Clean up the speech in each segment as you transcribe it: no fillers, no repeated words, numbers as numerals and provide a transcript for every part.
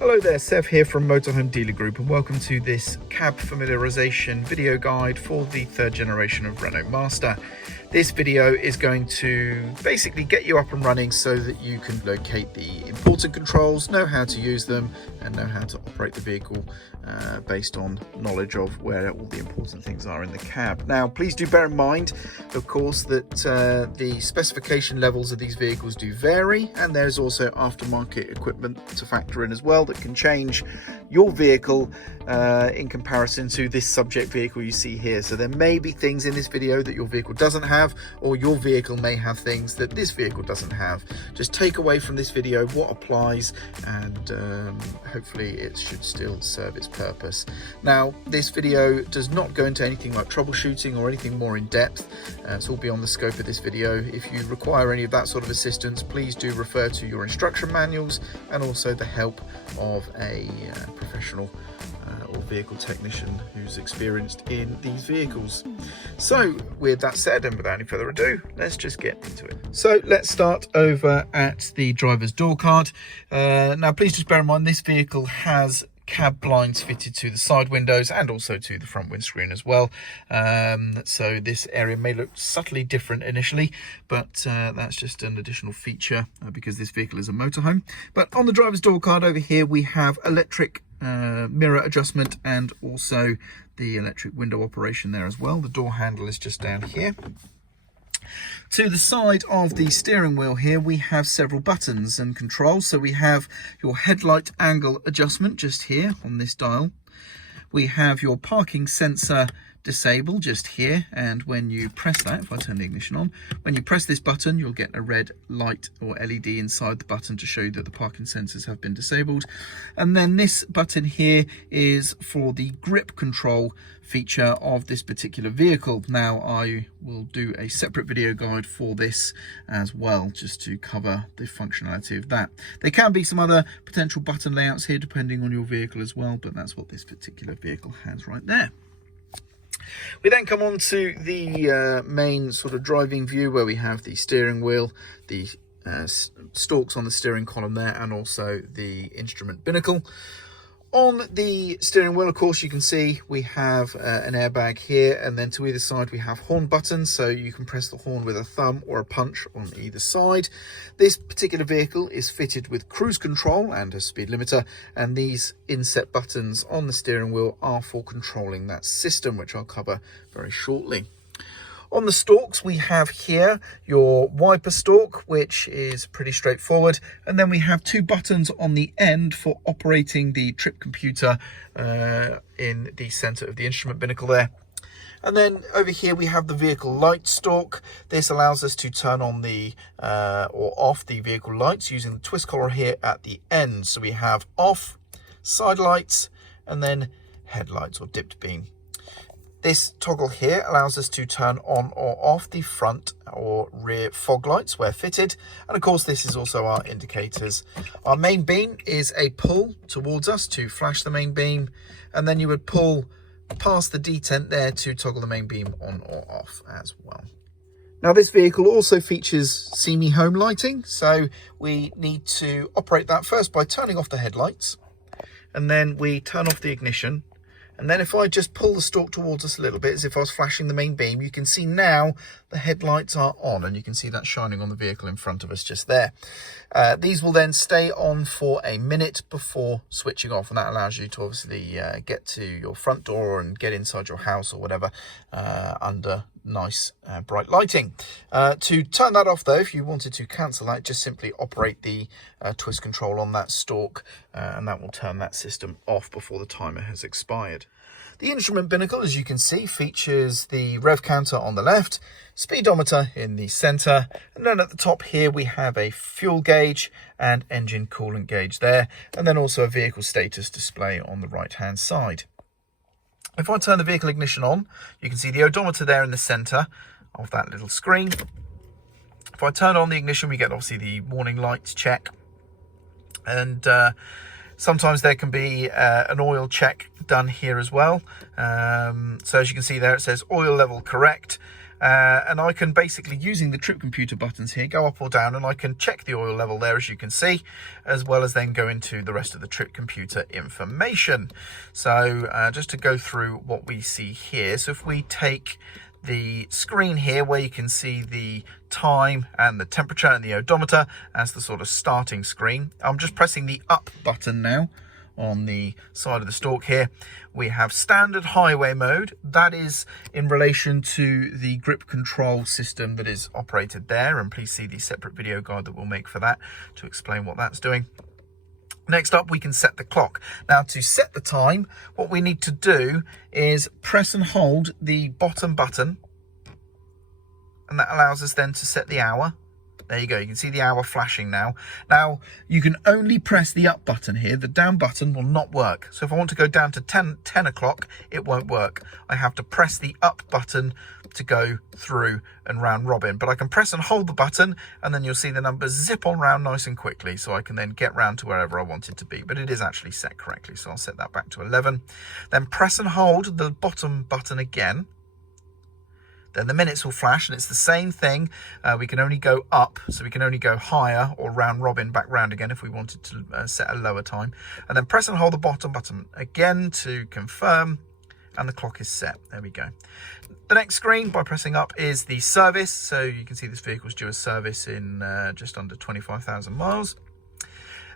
Hello there, Sev here from Motorhome Dealer Group, and welcome to this cab familiarisation video guide for the third generation of Renault Master. This video is going to basically get you up and running so that you can locate the important controls, know how to use them, and know how to operate the vehicle based on knowledge of where all the important things are in the cab. Now, please do bear in mind, of course, that the specification levels of these vehicles do vary, and there's also aftermarket equipment to factor in as well that can change your vehicle in comparison to this subject vehicle you see here. So there may be things in this video that your vehicle doesn't have, or your vehicle may have things that this vehicle doesn't have. Just take away from this video what applies, and hopefully it should still serve its purpose. Now, this video does not go into anything like troubleshooting or anything more in depth. It's all beyond the scope of this video. If you require any of that sort of assistance, please do refer to your instruction manuals and also the help of a professional or vehicle technician who's experienced in these vehicles. So with that said, and without any further ado, let's just get into it. So let's start over at the driver's door card. Now please just bear in mind this vehicle has cab blinds fitted to the side windows and also to the front windscreen as well. So this area may look subtly different initially, but that's just an additional feature because this vehicle is a motorhome. But on the driver's door card over here, we have electric mirror adjustment and also the electric window operation there as well. The door handle is just down here. To the side of the steering wheel here, we have several buttons and controls. So we have your headlight angle adjustment just here on this dial. We have your parking sensor disable just here, and when you press that, if I turn the ignition on, when you press this button, you'll get a red light or LED inside the button to show you that the parking sensors have been disabled. And then this button here is for the grip control feature of this particular vehicle. Now I will do a separate video guide for this as well, just to cover the functionality of that. There can be some other potential button layouts here depending on your vehicle as well, but that's what this particular vehicle has right there. We then come on to the main sort of driving view, where we have the steering wheel, the stalks on the steering column there, and also the instrument binnacle. On the steering wheel, of course, you can see we have an airbag here, and then to either side we have horn buttons, so you can press the horn with a thumb or a punch on either side. This particular vehicle is fitted with cruise control and a speed limiter, and these inset buttons on the steering wheel are for controlling that system, which I'll cover very shortly. On the stalks, we have here your wiper stalk, which is pretty straightforward. And then we have two buttons on the end for operating the trip computer in the center of the instrument binnacle there. And then over here we have the vehicle light stalk. This allows us to turn on the or off the vehicle lights using the twist collar here at the end. So we have off, side lights, and then headlights or dipped beam. This toggle here allows us to turn on or off the front or rear fog lights where fitted. And of course, this is also our indicators. Our main beam is a pull towards us to flash the main beam. And then you would pull past the detent there to toggle the main beam on or off as well. Now, this vehicle also features See Me Home lighting. So we need to operate that first by turning off the headlights. And then we turn off the ignition. And then if I just pull the stalk towards us a little bit, as if I was flashing the main beam, you can see now the headlights are on, and you can see that shining on the vehicle in front of us just there. These will then stay on for a minute before switching off, and that allows you to obviously get to your front door and get inside your house or whatever under nice bright lighting. To turn that off though, if you wanted to cancel that, just simply operate the twist control on that stalk, and that will turn that system off before the timer has expired. The instrument binnacle, as you can see, features the rev counter on the left, speedometer in the center, and then at the top here we have a fuel gauge and engine coolant gauge there, and then also a vehicle status display on the right hand side. If I turn the vehicle ignition on, you can see the odometer there in the center of that little screen. If I turn on the ignition, we get obviously the warning lights check, and sometimes there can be an oil check done here as well. So as you can see there, it says oil level correct. and I can basically, using the trip computer buttons here, go up or down, and I can check the oil level there, as you can see, as well as then go into the rest of the trip computer information. So just to go through what we see here, so if we take the screen here where you can see the time and the temperature and the odometer as the sort of starting screen, I'm just pressing the up button now on the side of the stalk here. We have standard highway mode. That is in relation to the grip control system that is operated there, and please see the separate video guide that we'll make for that to explain what that's doing. Next up, we can set the clock. Now, to set the time, what we need to do is press and hold the bottom button, and that allows us then to set the hour. There you go, you can see the hour flashing now. Now, you can only press the up button here. The down button will not work. So if I want to go down to 10 o'clock, it won't work. I have to press the up button to go through and round robin. But I can press and hold the button, and then you'll see the numbers zip on round nice and quickly, so I can then get round to wherever I want it to be. But it is actually set correctly, so I'll set that back to 11. Then press and hold the bottom button again. Then the minutes will flash, and it's the same thing. We can only go up, so we can only go higher or round robin back round again if we wanted to set a lower time. And then press and hold the bottom button again to confirm, and the clock is set. There we go. The next screen, by pressing up, is the service. So you can see this vehicle's due a service in just under 25,000 miles.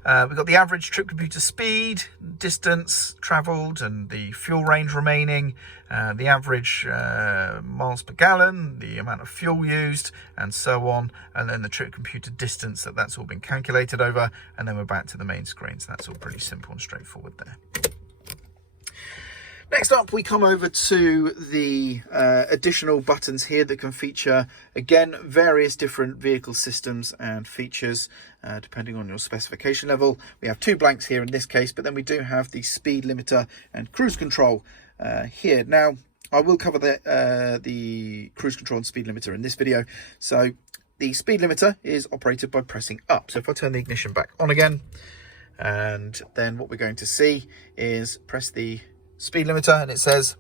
We've got the average trip computer speed, distance travelled, and the fuel range remaining, the average miles per gallon, the amount of fuel used, and so on, and then the trip computer distance that's all been calculated over, and then we're back to the main screen. So that's all pretty simple and straightforward there. Next up, we come over to the additional buttons here that can feature, again, various different vehicle systems and features, depending on your specification level. We have two blanks here in this case, but then we do have the speed limiter and cruise control here. Now, I will cover the cruise control and speed limiter in this video. So the speed limiter is operated by pressing up. So if I turn the ignition back on again, and then what we're going to see is press the speed limiter, and it says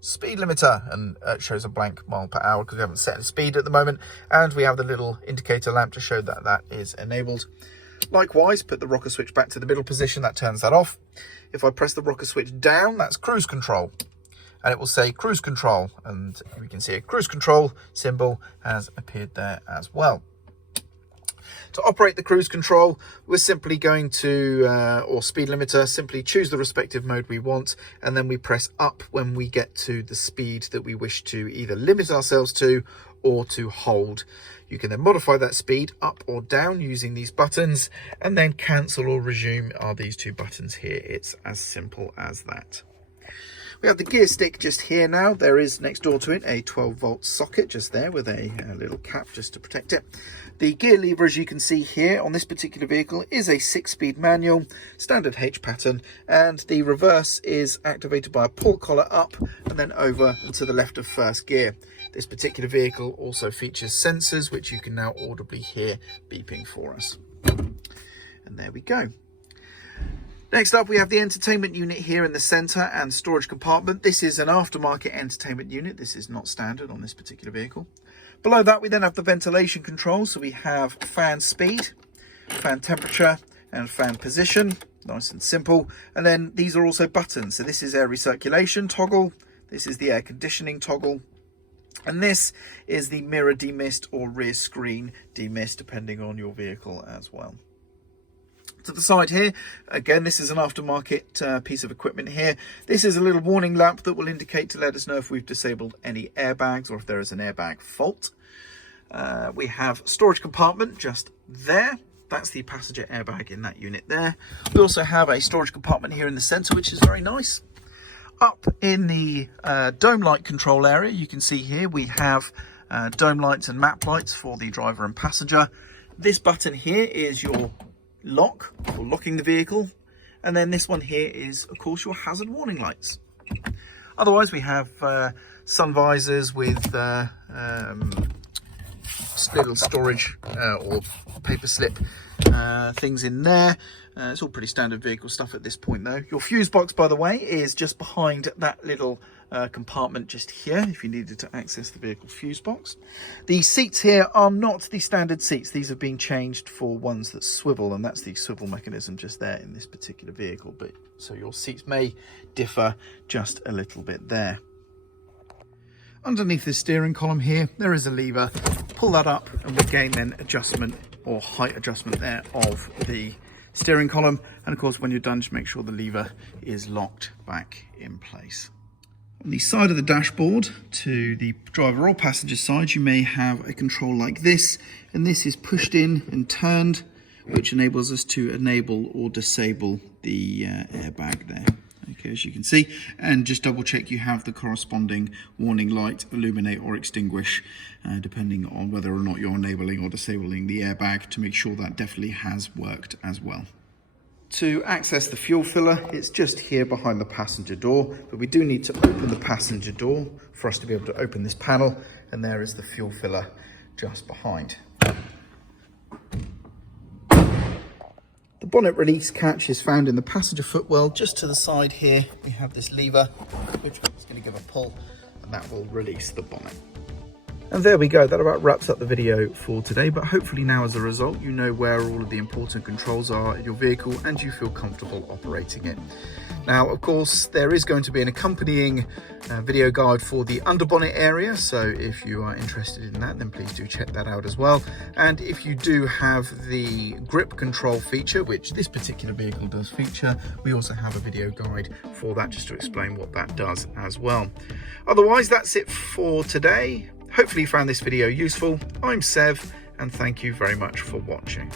speed limiter, and it shows a blank mile per hour because we haven't set a speed at the moment, and we have the little indicator lamp to show that that is enabled. Likewise, put the rocker switch back to the middle position, that turns that off. If I press the rocker switch down, that's cruise control, and it will say cruise control, and we can see a cruise control symbol has appeared there as well. To operate the cruise control, we're simply going to, or speed limiter, simply choose the respective mode we want, and then we press up when we get to the speed that we wish to either limit ourselves to or to hold. You can then modify that speed up or down using these buttons, and then cancel or resume are these two buttons here. It's as simple as that. We have the gear stick just here now. There is next door to it a 12-volt socket just there with a little cap just to protect it. The gear lever, as you can see here on this particular vehicle, is a 6-speed manual, standard H pattern, and the reverse is activated by a pull collar up and then over and to the left of first gear. This particular vehicle also features sensors, which you can now audibly hear beeping for us. And there we go. Next up, we have the entertainment unit here in the centre and storage compartment. This is an aftermarket entertainment unit. This is not standard on this particular vehicle. Below that, we then have the ventilation control. So we have fan speed, fan temperature, and fan position. Nice and simple. And then these are also buttons. So this is air recirculation toggle. This is the air conditioning toggle. And this is the mirror demist or rear screen demist, depending on your vehicle as well. To the side here, again, this is an aftermarket piece of equipment here. This is a little warning lamp that will indicate to let us know if we've disabled any airbags or if there is an airbag fault. We have storage compartment just there. That's the passenger airbag in that unit there. We also have a storage compartment here in the center, which is very nice. Up in the dome light control area, you can see here we have dome lights and map lights for the driver and passenger. This button here is your lock for locking the vehicle, and then this one here is of course your hazard warning lights. Otherwise, we have sun visors with little storage or paper slip things in there. It's all pretty standard vehicle stuff at this point though. Your fuse box, by the way, is just behind that little compartment just here if you needed to access the vehicle fuse box. The seats here are not the standard seats. These have been changed for ones that swivel, and that's the swivel mechanism just there in this particular vehicle. But so your seats may differ just a little bit there. Underneath this steering column here, there is a lever. Pull that up and we gain then adjustment or height adjustment there of the steering column. And of course, when you're done, just make sure the lever is locked back in place. On the side of the dashboard to the driver or passenger side, you may have a control like this, and this is pushed in and turned, which enables us to enable or disable the airbag there. Okay, as you can see, and just double check you have the corresponding warning light illuminate or extinguish, depending on whether or not you're enabling or disabling the airbag, to make sure that definitely has worked as well. To access the fuel filler, it's just here behind the passenger door, but we do need to open the passenger door for us to be able to open this panel, and there is the fuel filler just behind. The bonnet release catch is found in the passenger footwell. Just to the side here, we have this lever, which is going to give a pull, and that will release the bonnet. And there we go, that about wraps up the video for today, but hopefully now as a result you know where all of the important controls are in your vehicle and you feel comfortable operating it. Now of course there is going to be an accompanying video guide for the underbonnet area, so if you are interested in that then please do check that out as well. And if you do have the grip control feature, which this particular vehicle does feature, we also have a video guide for that just to explain what that does as well. Otherwise that's it for today. Hopefully you found this video useful. I'm Sev, and thank you very much for watching.